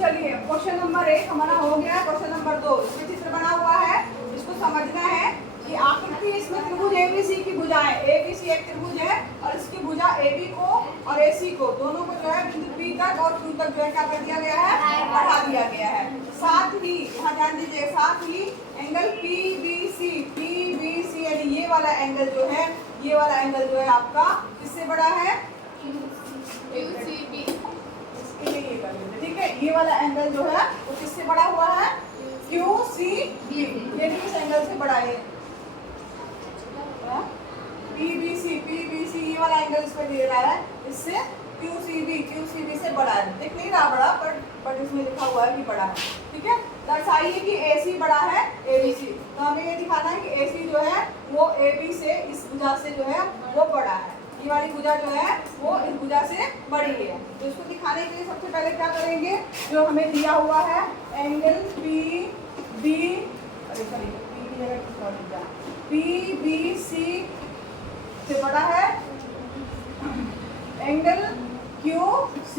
चलिए question number 1 हमारा हो गया है। क्वेश्चन नंबर 2, इसमें चित्र बना हुआ है, इसको समझना है कि आकृति इसमें त्रिभुज एबीसी की भुजाएं, एबीसी एक त्रिभुज है और इसकी भुजा एबी को और एसी को दोनों को जो है बिंदु पी तक और क्यू तक जो है क्या कर दिया गया है, बढ़ा दिया गया है। साथ ही यहाँ ध्यान दीजिए, साथ ही एंगल पीबीसी यानी ये वाला एंगल जो है, ये वाला एंगल जो है आपका किससे बड़ा है, ये कर लेते, ठीक है। ये वाला एंगल जो है वो किससे बड़ा हुआ है, QCB, ये भी इस एंगल से बड़ा है। PBC ये वाला एंगल इस पे दे रहा है, इससे QCB से बड़ा है। दिख नहीं रहा बड़ा, बट इसमें लिखा हुआ है कि बड़ा है, ठीक है। दर्शाइए कि AC बड़ा है ABC, तो हमें ये दिखाना है कि AC जो है वो AB से, इस भुजा से जो है वो बड़ा है। ये वाली भुजा जो है वो इस भुजा से बड़ी है। तो इसको दिखाने के लिए सबसे पहले क्या करेंगे, जो हमें दिया हुआ है एंगल PBC से बड़ा है एंगल QC,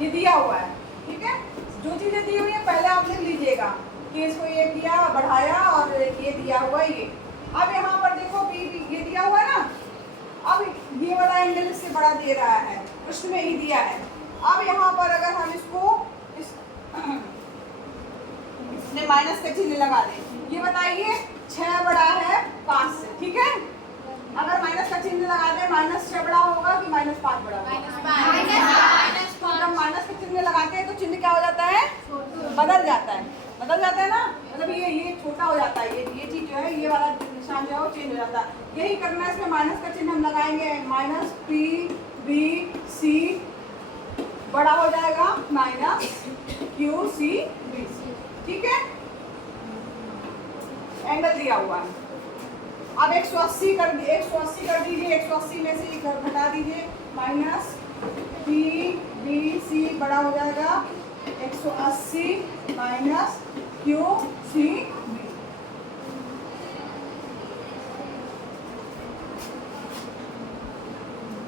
ये दिया हुआ है, ठीक है। जो चीजें दी हुई है पहले आप लिख लीजिएगा कि इसको ये किया, बढ़ाया और ये दिया हुआ ये। अब यहाँ पर देखो PB ये दिया हुआ है ना, अब ये वाला एंगल इससे बड़ा दे रहा है, प्रश्न में ही दिया है। अब यहाँ पर अगर हम इसको इसने माइनस का चिन्ह लगा दें, ये बताइए 6 बड़ा है 5 से, ठीक है। अगर माइनस का चिन्ह लगा दें, -6 बड़ा होगा कि -5 बड़ा होगा, तो जब माइनस का चिन्ह लगाते हैं तो चिन्ह क्या हो जाता है, बदल जाता है ना, मतलब ये छोटा हो जाता है, ये चीज जो है, ये वाला निशान जो है वो चेंज हो जाता है। यही करना है, इसमें माइनस का चिन्ह हम लगाएंगे, -PBC बड़ा हो जाएगा -QCB, ठीक है। एंगल दिया हुआ है। अब 180 कर दीजिए, 180 में से घटा दीजिए, -PBC बड़ा हो जाएगा 180 QCB।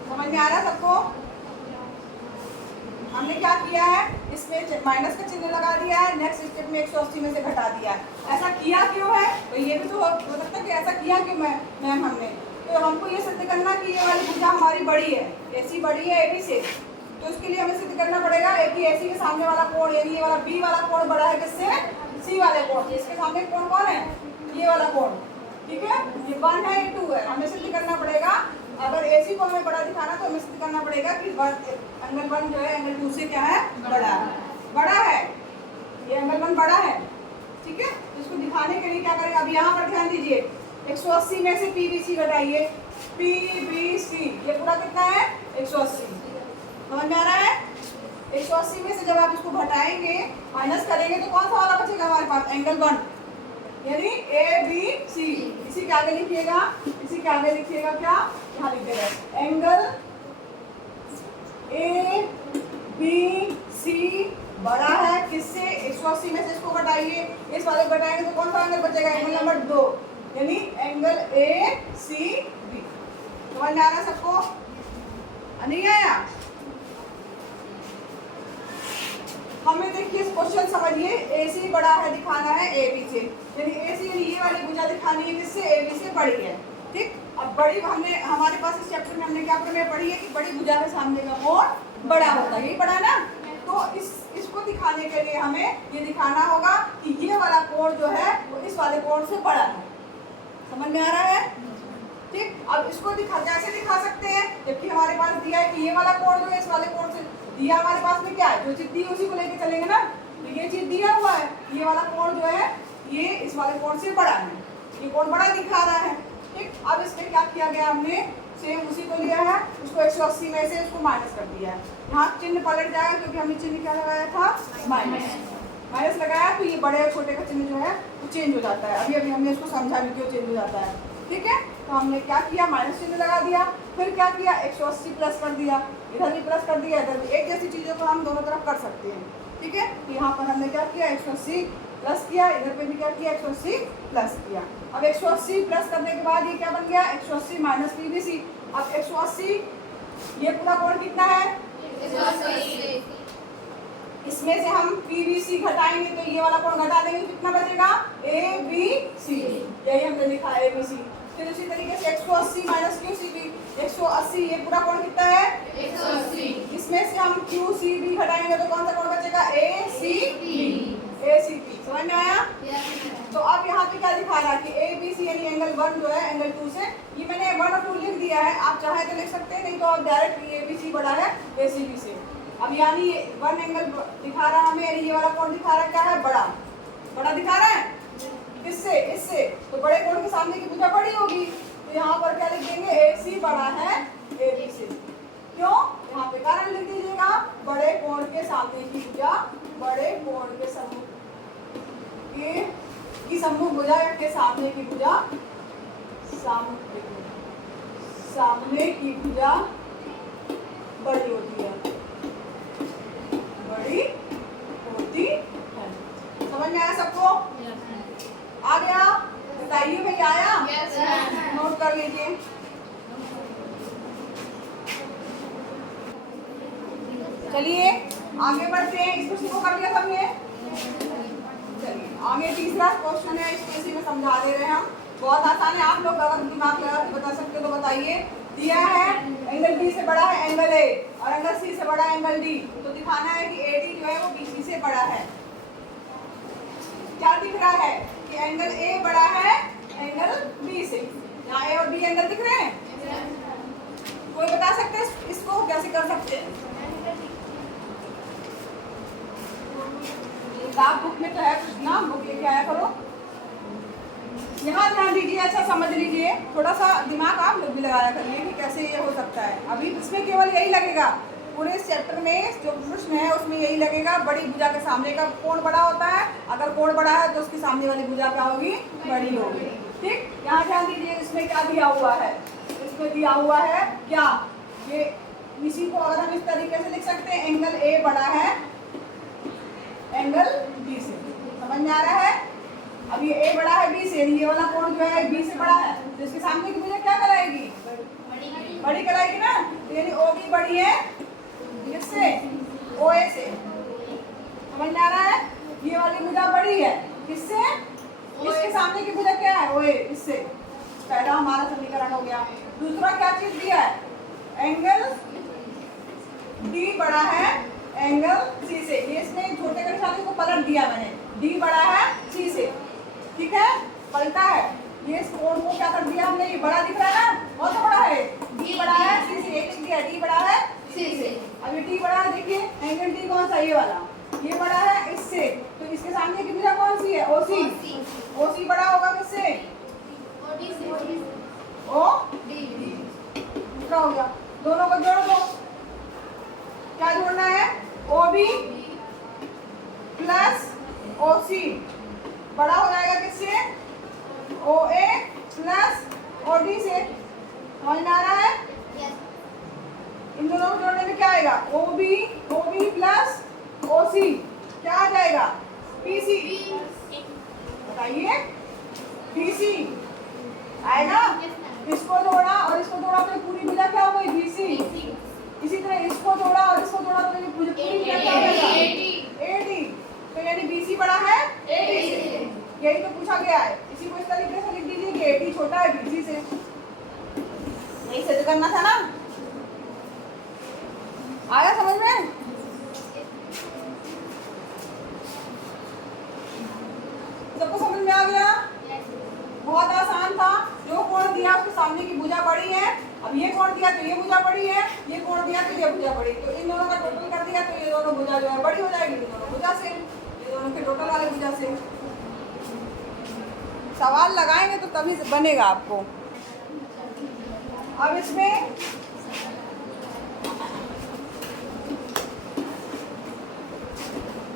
समझ में आ रहा है सबको? हमने क्या किया है, इसमें माइनस का चिन्ह लगा दिया है, नेक्स्ट स्टेप में 180 में से घटा दिया है। ऐसा किया क्यों है, तो ये भी तो हो सकता है कि ऐसा किया कि मैम हमने, तो हमको ये सिद्ध करना कि ये वाली भुजा हमारी बड़ी है, AC बड़ी है AB से, तो इसके लिए हमें सिद्ध करना पड़ेगा कि AC के सामने वाला कोण, यानी ये वाला B वाला कोण बड़ा है किससे, C वाले कोण से। इसके सामने कोण कौन है, ये वाला कोण, ठीक है। ये 1 है, ये 2 है, हमें सिद्ध करना पड़ेगा। अगर AC को हमें बड़ा दिखाना तो हमें सिद्ध करना पड़ेगा कि एंगल 1 जो है एंगल 2 से क्या है, बड़ा है, ये एंगल 1 बड़ा है, ठीक है। तो इसको दिखाने के लिए क्या करेंगे, अब यहाँ पर ध्यान दीजिए, 180 में से PBC घटाइए, PBC ये पूरा कितना है 180, समझ में आ रहा है। 180 में से जब आप इसको घटाएंगे, माइनस करेंगे तो कौन सा वाला बचेगा हमारे पास, एंगल 1 यानी ABC। इसी के आगे लिखिएगा, क्या यहाँ लिखिएगा, एंगल ABC बड़ा है किससे, 180 में से इसको घटाइए, इस वाले को घटाएंगे तो कौन सा एंगल बचेगा, एंगल नंबर 2 यानी एंगल ACB। समझ में आ रहा सबको, नहीं आया? हमें देखिए इस क्वेश्चन समझिए, AC बड़ा है दिखाना है AB से, यानी AC यानी ये वाली भुजा दिखानी है किससे, AB से बड़ी है, ठीक। अब बड़ी हमने, हमारे पास इस चैप्टर में हमने क्या प्रमेय पढ़ी है कि बड़ी भुजा के सामने का कोण बड़ा होता है, यही पढ़ा ना। तो इसको दिखाने के लिए हमें ये दिखाना होगा कि ये वाला कोण जो है वो इस वाले कोण से बड़ा है, समझ में आ रहा है, ठीक। अब इसको कैसे दिखा सकते हैं, जबकि हमारे पास दिया है कि ये वाला कोण जो है इस वाले कोण से, दिया हमारे पास में क्या है, जो चीज दी उसी को लेके चलेंगे ना। तो ये चीज दिया हुआ है, ये वाला कोण जो है ये इस वाले कोण से बड़ा है, ये कोण बड़ा दिखा रहा है, ठीक। अब इसमें क्या किया गया, हमने सेम उसी को लिया है, उसको 180 में से उसको माइनस कर दिया है। यहाँ चिन्ह पलट जाएगा क्योंकि हमने चिन्ह क्या लगाया था, माइनस लगाया, तो ये बड़े और छोटे का चिन्ह जो है वो चेंज हो जाता है। अभी हमने उसको समझा भी क्यों चेंज हो जाता है, ठीक है। तो हमने क्या किया, माइनस चिन्ह लगा दिया, फिर क्या किया, 180 प्लस कर दिया, इधर भी प्लस कर दिया, इधर भी। एक जैसी चीज़ों को हम दोनों तरफ कर सकते हैं, ठीक है। तो यहाँ पर हमने क्या किया, 180 प्लस किया, इधर पे भी क्या किया, 180 प्लस किया। अब 180 प्लस करने के बाद ये क्या बन गया, 180 माइनस PBC। अब 180 ये पूरा कोण कितना है, इसमें से हम PBC घटाएंगे तो ये वाला कोण घटा देंगे, कितना बचेगा ABC। यही हमने लिखा है ABC। फिर उसी तरीके से 180 माइनस QCB, 180 ये पूरा कोण कितना है 180। इसमें से हम QCB घटाएंगे तो कौन सा कोण बचेगा ACP। समझ में आया? तो अब यहाँ पे क्या दिखा रहा है कि ABC यानी एंगल 1 जो है एंगल 2 से, ये मैंने 1 और 2 लिख दिया है, आप चाहे तो लिख सकते हैं, नहीं तो आप डायरेक्ट ABC बड़ा है ACB से। अब यानी 1 एंगल दिखा रहा हमें, यानी ये वाला कोण दिखा रहा है क्या है बड़ा, बड़ा दिखा रहा है किससे, इससे, तो बड़े कोण के सामने की भुजा बड़ी होगी, तो यहाँ पर क्या लिख देंगे AC बड़ा है AB से। क्यों? यहाँ पे कारण लिख दीजिएगा, बड़े कोण के सामने की भुजा, बड़े कोण के सम्मुख की सम्मुख भुजा के सामने की भुजा, सामने की भुजा बड़ी होती है, बड़ी होती है। समझ में आया सबको? आ गया? बताइए भैया आया? नोट कर लीजिए। चलिए आगे बढ़ते हैं, इसको शुरू कर लिया सबने? चलिए आगे तीसरा क्वेश्चन है, इसको इसी में समझा दे रहे हैं हम, बहुत आसान है, आप लोग अगर दिमाग लगा के बता सकते हो तो बताइए। दिया है एंगल B से बड़ा है एंगल A और एंगल C से बड़ा है एंगल D, तो दिखाना है कि AD जो है वो BC से बड़ा है। क्या दिख रहा है कि एंगल A बड़ा है एंगल B से, यहाँ A और B एंगल दिख रहे हैं? कोई बता सकते हैं इसको कैसे कर सकते हैं? आप बुक में तो है कुछ ना, बुक लेके आया करो। यहाँ ध्यान दीजिए, अच्छा समझ लीजिए, थोड़ा सा दिमाग आप लोग भी लगाया करिए कि कैसे ये हो सकता है। अभी इसमें केवल यही लगेगा, पूरे इस चैप्टर में जो प्रश्न है उसमें यही लगेगा, बड़ी भुजा के सामने का कोण बड़ा होता है, अगर कोण बड़ा है तो उसके सामने वाली भुजा क्या होगी बड़ी होगी। ठीक, यहाँ ध्यान दीजिए, इसमें क्या दिया हुआ है, इसमें दिया हुआ है क्या, ये इसी को अगर हम इस तरीके से लिख सकते हैं, एंगल A बड़ा है एंगल B से। समझ में आ रहा है? अब ये A बड़ा है B से, ये वाला कोण जो है B से बड़ा है, तो इसके सामने की भुजा क्या कराएगी बड़ी कराएगी ना, तो यानी OB बड़ी है किससे OA से। समझ में आ रहा है? ये वाली भुजा बड़ी है किससे, इसके सामने की भुजा क्या है OA, इससे। पहला हमारा समीकरण हो गया। दूसरा क्या चीज दिया है, एंगल D बड़ा है एंगल C से, ये इसमें छोटे के निशान को पलट दिया मैंने, D बड़ा है C से, ठीक है, पलटा है, ये इस कोण को क्या कर दिया हमने, ये बड़ा दिख रहा है ना, बहुत बड़ा है, D बड़ा है C से, एक दिया D बड़ा है C से। अब ये D बड़ा है, देखिए एंगल D कौन सा, ये वाला, ये बड़ा है इससे, तो इसके सामने की भुजा कौन सी है OC, OC बड़ा होगा किससे OD। दूसरा हो गया, दोनों को जोड़ दो, क्या जोड़ना है OB प्लस OC, बड़ा हो जाएगा किससे OA प्लस OD से। समझ में आ रहा है? इन दोनों को जोड़ने में क्या आएगा, OB प्लस OC क्या आ जाएगा PC, बताइए BC आएगा। इसको जोड़ा और इसको जोड़ा तो पूरी भुजा क्या हो गई BC, इसी तरह इसको जोड़ा और इसको जोड़ा तो पूरी भुजा क्या हो जाएगा AD, तो यानी BC बड़ा है AD से, यही तो पूछा गया है। इसी को इस तरीके से लिख दीजिए कि AD छोटा है BC से, यही सिद्ध करना था ना। आया समझ में? सबको समझ में आ गया? बहुत आसान था, जो कोण दिया उसके सामने की भुजा बड़ी है, अब ये कोण दिया तो ये भुजा बड़ी है, ये कोण दिया तो ये भुजा बड़ी, तो इन दोनों का टोटल कर दिया तो ये दोनों भुजा जो है बड़ी हो जाएगी, ये दोनों भुजा से, ये दोनों के टोटल वाले भुजा से। सवाल लगाएंगे तो तभी बनेगा आपको। अब इसमें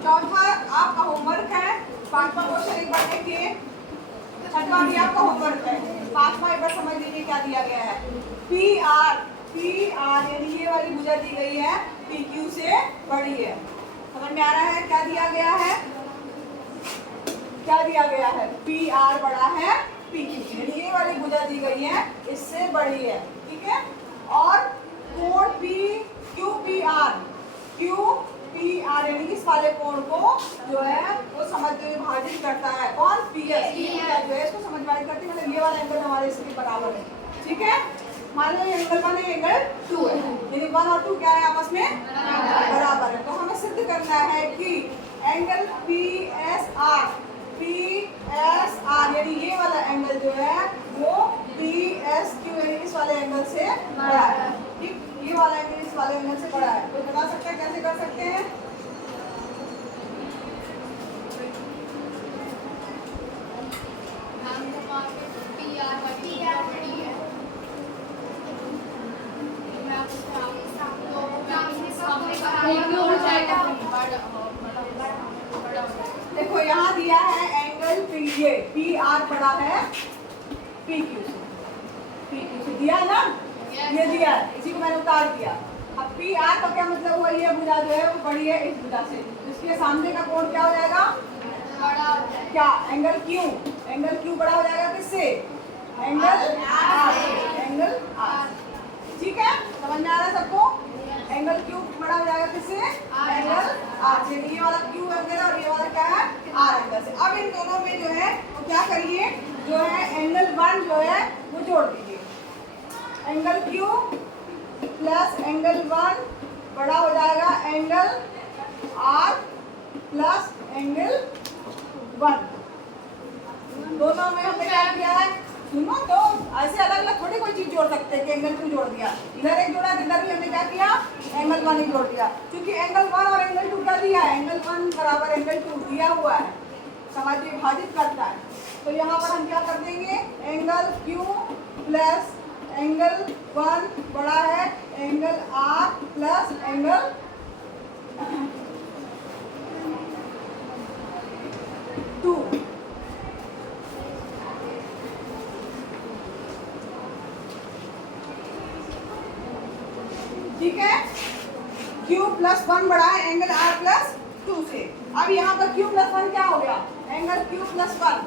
चौथा आपका होमवर्क है, पांचवा क्वेश्चन एक बार देखिए, छठवां भी आपका होमवर्क है, पांचवा एक बार समझ लीजिए क्या दिया गया है। PR यानी ये वाली भुजा दी गई है PQ से बड़ी है। समझ में आ रहा है क्या दिया गया है, क्या दिया गया है, PR बड़ा है PQ, यानी ये वाली भुजा दी गई है इससे बड़ी है, ठीक है। और कोण QPR पी आर यानी कि इस वाले कोण को जो है वो समद्विभाजित विभाजित करता है। कौन? पी एस जो है इसको समद्विभाजित करती है, मतलब ये वाला एंगल हमारे इसके बराबर है। ठीक है, मान लो ये एंगल 1 है, एंगल 2 है, यानी 1 और 2 क्या है? आपस में बराबर है। तो हमें सिद्ध करना है कि एंगल पी एस आर यानी ये वाला एंगल जो है वो पी एस क्यू यानी इस वाले एंगल से बड़ा है। ठीक, ये वाला एंगल इस वाले एंगल से बड़ा है। तो बता सकते हैं, कैसे कर सकते हैं? देखो यहाँ दिया है एंगल पी, ये पी आर बड़ा है पी क्यू से दिया है ना, ये दिया है, इसी को मैंने उतार दिया। अब पी आर का क्या मतलब हुआ? ये भुजा जो है वो बड़ी है इस भुजा से, इसके सामने का कोण क्या हो जाएगा? क्या? Angle Q. एंगल क्यू बड़ा हो जाएगा किससे? Angle R. Angle R. ठीक है, समझ में आ रहा है सबको? एंगल क्यू बड़ा हो जाएगा किससे? एंगल आर से। ये वाला क्यू एंगल और ये वाला क्या है? आर एंगल से। अब इन दोनों में जो है वो क्या करिए, जो है एंगल 1 जो है वो जोड़ दीजिए। एंगल क्यू प्लस एंगल 1 बड़ा हो जाएगा एंगल आर प्लस एंगल 1। दोनों में हमने क्या किया है? सुनो तो, ऐसे अलग अलग थोड़ी कोई चीज जोड़ सकते हैं कि एंगल 2 जोड़ दिया, इधर एक जोड़ा, इधर भी हमने क्या किया? एंगल 1 ही जोड़ दिया, क्योंकि एंगल 1 और एंगल 2 क्या दिया है? एंगल 1 बराबर एंगल 2 दिया हुआ है, समझिए विभाजित करता है। तो यहाँ पर हम क्या कर देंगे? एंगल क्यू प्लस एंगल 1 बड़ा है एंगल आर प्लस एंगल 2। ठीक है, Q प्लस 1 बड़ा है एंगल R प्लस 2 से। अब यहाँ पर Q प्लस 1 क्या हो गया? Angle Q plus 1।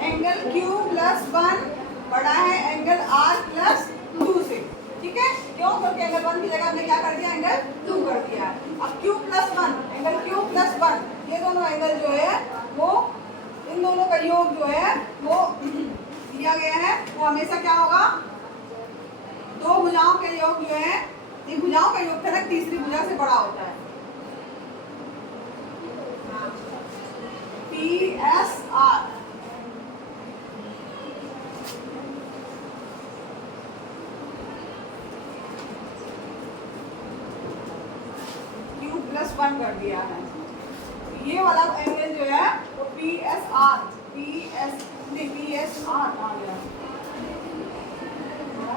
Angle Q plus 1 बड़ा है एंगल R प्लस 2 से। ठीक है, क्यों? क्योंकि एंगल 1 की जगह हमने क्या कर दिया? एंगल 2 कर दिया। अब Q plus 1 angle Q plus 1 ये दोनों एंगल जो है वो, इन दोनों का योग जो है वो दिया गया है, वो हमेशा क्या होगा? दो भुजाओं के योग जो है, एक भुजाओं का योग फलक तीसरी भुजा से बड़ा होता है। पी एस आर प्लस 1 कर दिया है। ये वाला एंगल जो है वो पी एस आर आ गया,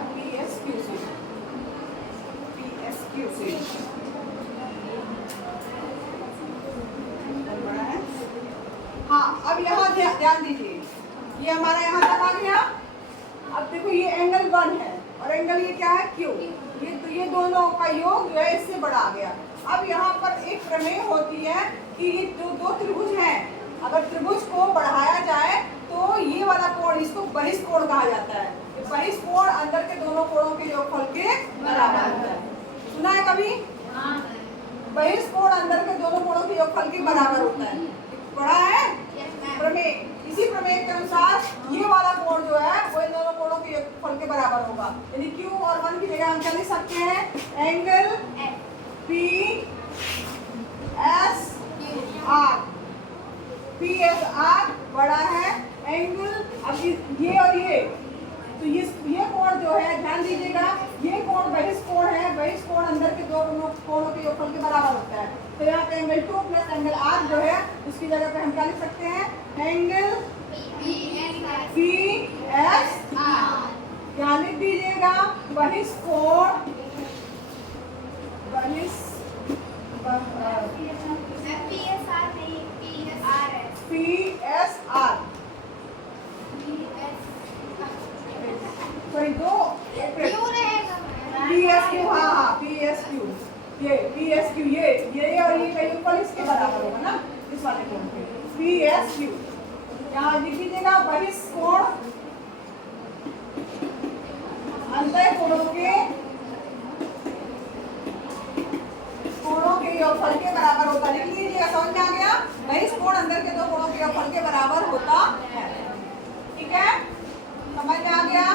पी एस क्यू से बड़ा है। हाँ, अब यहाँ ध्यान दीजिए, ये हमारा यहाँ तक आ गया। अब देखो ये एंगल 1 है और एंगल ये क्या है? क्यू। ये दोनों का योग जो है इससे बड़ा आ गया। अब यहाँ पर एक प्रमेय होती है कि ये दो त्रिभुज हैं, अगर त्रिभुज को बढ़ाया जाए तो ये वाला कोण, इसको बहिष्कोण कहा जाता है। बहिष्कोण अंदर के दोनों कोणों के योगफल के बराबर होता है। सुना है कभी? बहिष्कोण अंदर के दोनों कोणों के योगफल के बराबर होता है। पढ़ा है प्रमेय? इसी प्रमेय के अनुसार ये वाला कोण जो है वो इन दोनों कोणों के योगफल के बराबर होगा। यानी Q और 1 की जगह हम क्या लिख सकते हैं? Angle P S R. P S R बड़ा है एंगल, अब ये और ये, तो ये कोण जो है, ध्यान दीजिएगा, ये कोण बहिष्कोण है। बहिष्कोण अंदर के दो कोणों के योगफल के बराबर होता है। तो यहाँ पे एंगल 2 प्लस एंगल आर जो है उसकी जगह पे हम क्या लिख सकते हैं? Angle P S R. क्या लिख दीजिएगा? बहिष्कोण पी एस आर सॉरी 2 क्यों रहेगा पी एस क्यू, हाँ पी एस क्यू, ये पी एस क्यू, ये और ये का योगफल इसके बराबर होगा ना, इस वाले कोण के, पी एस क्यू। यहाँ लिख लीजिएगा बहिष्कोण अंतः कोणों के योगफल के बराबर होता है। लिख लीजिएगा, समझ में आ गया? बहिष्कोण अंदर के दो कोणों के योगफल के बराबर होता है। ठीक है, समझ में आ गया?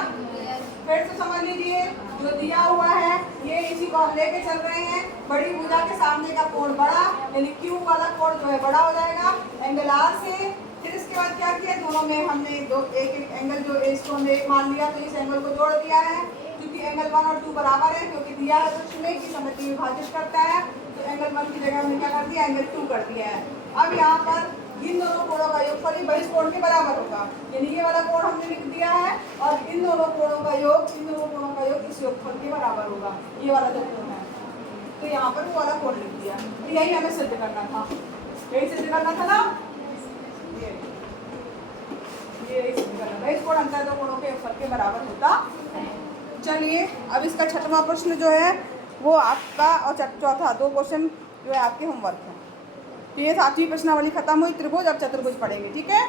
फिर से समझ लीजिए, जो दिया हुआ है ये इसी को हम लेके चल रहे हैं। बड़ी भुजा के सामने का कोण बड़ा, यानी क्यू वाला कोण जो है बड़ा हो जाएगा एंगल आर से। फिर इसके बाद क्या किया, दोनों में हमने दो एक एंगल जो इसको हमने एक मान लिया, तो इस एंगल को जोड़ दिया है, क्योंकि एंगल 1 और 2 बराबर है, क्योंकि दिया है प्रश्न में कि सममिति विभाजित करता है, तो एंगल 1 की जगह हमने क्या कर दिया, एंगल 2 कर दिया है। अब यहाँ पर इन दोनों कोणों का योगफल ही बहिष्कोण के बराबर होगा, यानी ये वाला कोण हमने लिख दिया है, और इन दोनों कोणों का योग इस योगफल के बराबर होगा, ये वाला जो कोण है। तो यहाँ पर वो वाला कोण लिख दिया, तो यही हमें सिद्ध करना था, यही सिद्ध करना था ना, ये सिद्ध करना था, बहिष्कोण अंतर दो कोणों के योगफल के बराबर होता है। चलिए अब इसका छठवां प्रश्न जो है वो आपका, और चौथा 2 क्वेश्चन जो है आपके होमवर्क है। तो ये 7वीं प्रश्नावली खत्म हुई, त्रिभुज, अब चतुर्भुज पढ़ेंगे। ठीक है।